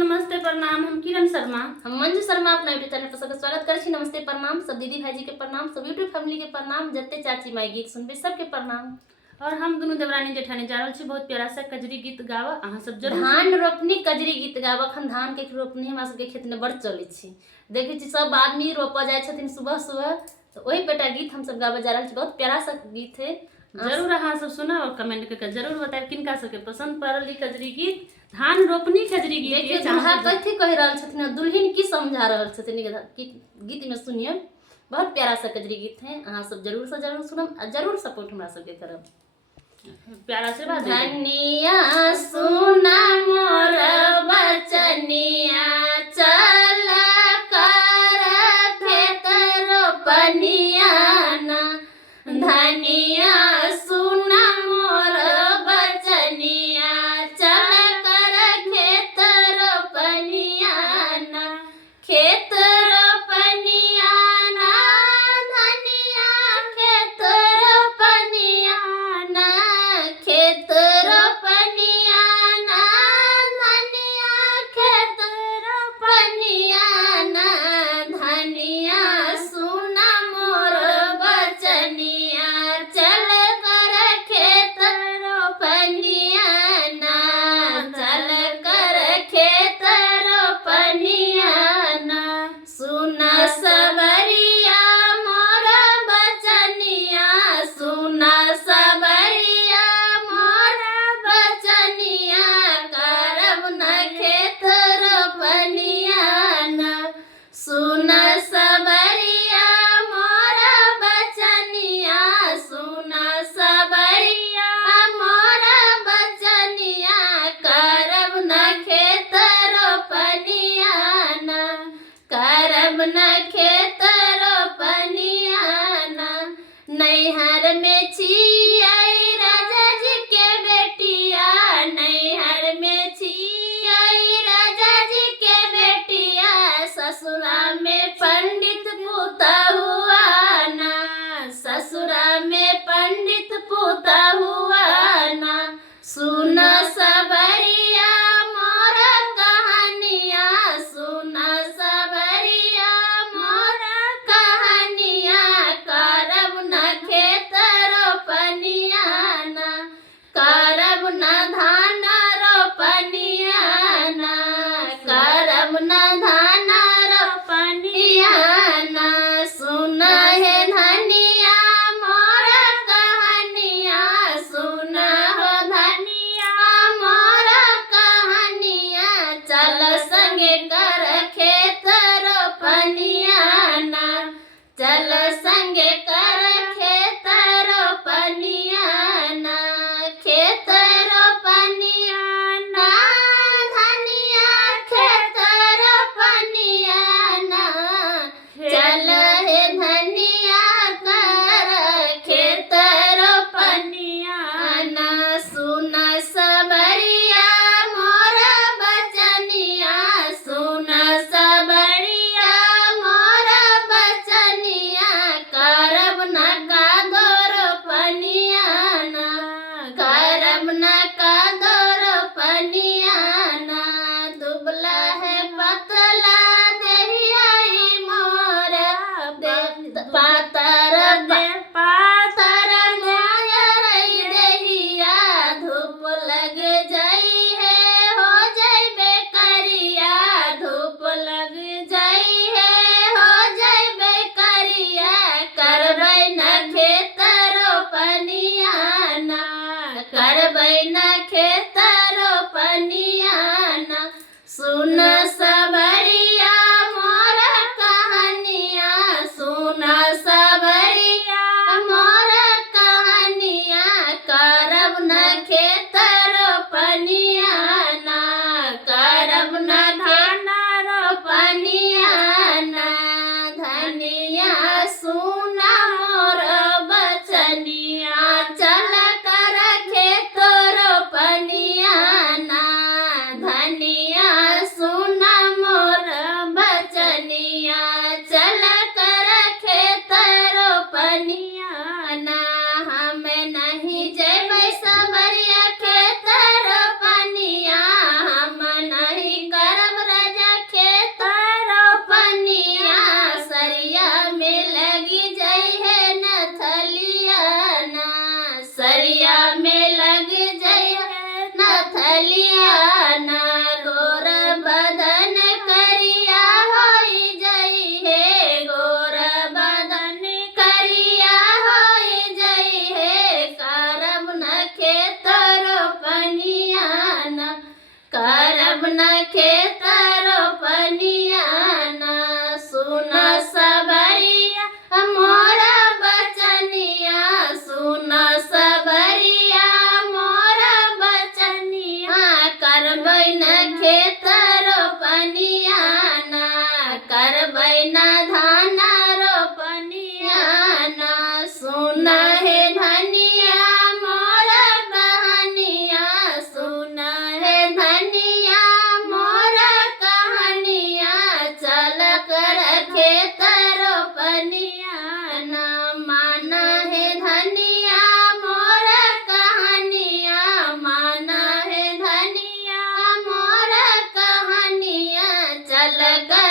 नमस्ते प्रणाम। हम किरण शर्मा, हम मंजू शर्मा अपना यूट्यूब चैनल पर सबके स्वागत करे छी। नमस्ते प्रणाम सब दीदी भाई जी के प्रणाम, सब यूट्यूब फैमिली के प्रणाम, जते चाची माई गीत सुनबे सबके प्रणाम। और हम दोनों देवरानी जेठानी जा रहल छी बहुत प्यारा सा कजरी गीत गावा। अहाँ सब जरूर धान रोपनी कजरी गीत गाब। अखन धान के रोपनी हमरा सबके खेत में बड़ चले छी। देखे छी सब आदमी रोपा जाए छथिन सुबह सुबह, तो वही पेटा गीत हम सब गावे जा रहल छी। बहुत प्यारा सा गीत है, जरूर अहाँ सब सुना और कमेंट करके जरूर बताएब किनका सबके पसंद पड़ल ई कजरी गीत। धान रोपनी कजरी गीत देखिए दुल्हा कथी कह रहल छथिन, दुल्हन की समझा रहल छथिन गीत में सुनिए। बहुत प्यारा सा कजरी गीत है, अहाँ सब जरूर से जरूर सुनम और जरूर सपोर्ट हमरा सबके करब। प्यारा से बात धनिया सुना मोर बचनिया, चल कर खेत रोपनिया ना। धनिया सुना मोर बचनिया, चल कर खेत रोपनिया ना। खेत रोपनिया ना धनिया, खेत रोपनिया ना। खेत रोपनिया ना करब न खेत रोपनिया ना सुन सबरिया मोरा बचनिया सुन सबरिया मोरा बचनिया करबै न खेत रोपनिया ना करबै न धान रोपनिया ना सुन हे धनिया मोरा बहनिया सुन हे धनिया मोरा कहानिया चल कर खेत रोपनिया ना मान हे धनिया मोरा कहानिया मान हे धनिया मोरा कहानिया चल कर